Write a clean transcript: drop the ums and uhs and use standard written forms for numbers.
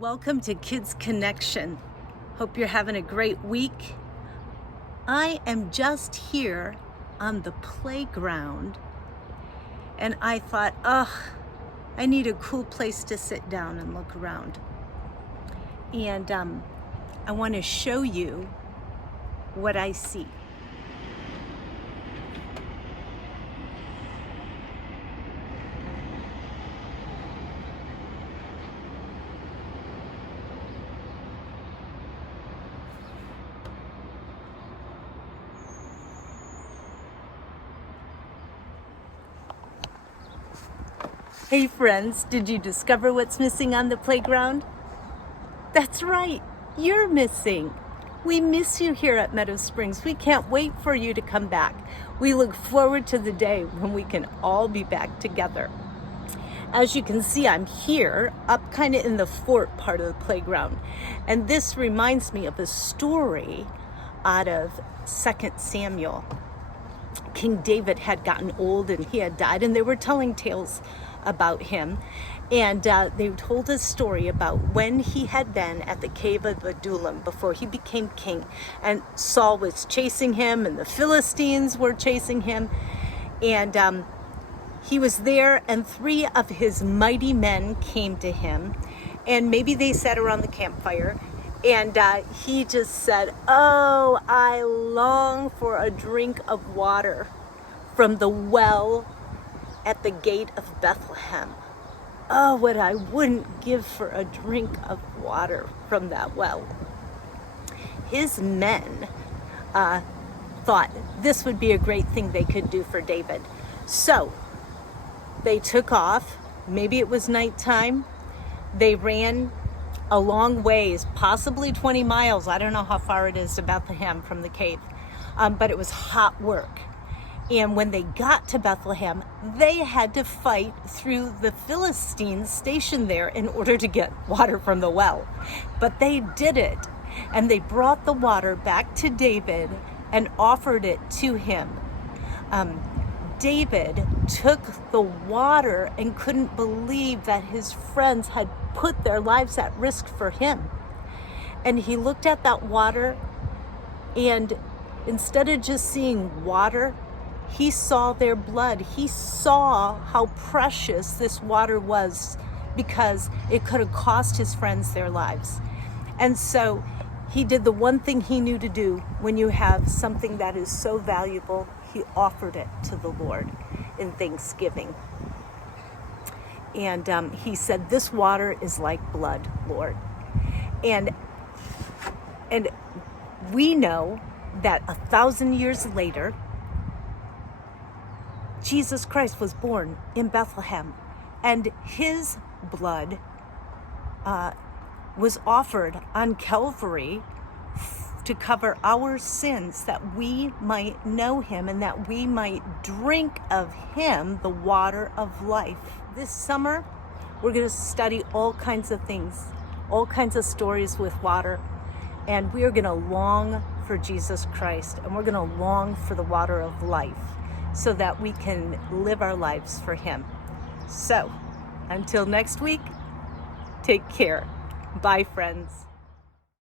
Welcome to Kids Connection. Hope you're having a great week. I am just here on the playground and I thought, I need a cool place to sit down and look around. And I want to show you what I see. Hey friends, did you discover what's missing on the playground? That's right, you're missing. We miss you here at Meadow Springs. We can't wait for you to come back. We look forward to the day when we can all be back together. As you can see, I'm here up kind of in the fort part of the playground. And this reminds me of a story out of 2 Samuel. King David had gotten old and he had died, and they were telling tales about him, and they told a story about when he had been at the cave of Adullam before he became king, and Saul was chasing him and the Philistines were chasing him, and he was there, and 3 of his mighty men came to him, and maybe they sat around the campfire, and he just said, "Oh, I long for a drink of water from the well at the gate of Bethlehem. Oh, what I wouldn't give for a drink of water from that well." His men thought this would be a great thing they could do for David. So they took off. Maybe it was nighttime. They ran a long ways, possibly 20 miles. I don't know how far it is to Bethlehem from the cave, but it was hot work. And when they got to Bethlehem, they had to fight through the Philistines stationed there in order to get water from the well. But they did it, and they brought the water back to David and offered it to him. David took the water and couldn't believe that his friends had put their lives at risk for him. And he looked at that water, and instead of just seeing water, he saw their blood. He saw how precious this water was because it could have cost his friends their lives. And so he did the one thing he knew to do when you have something that is so valuable. He offered it to the Lord in thanksgiving. And he said, "This water is like blood, Lord." And we know that 1,000 years later, Jesus Christ was born in Bethlehem, and his blood was offered on Calvary to cover our sins, that we might know him and that we might drink of him, the water of life. This summer, we're going to study all kinds of things, all kinds of stories with water, and we are going to long for Jesus Christ, and we're going to long for the water of life, so that we can live our lives for him. So, until next week, take care. Bye, friends.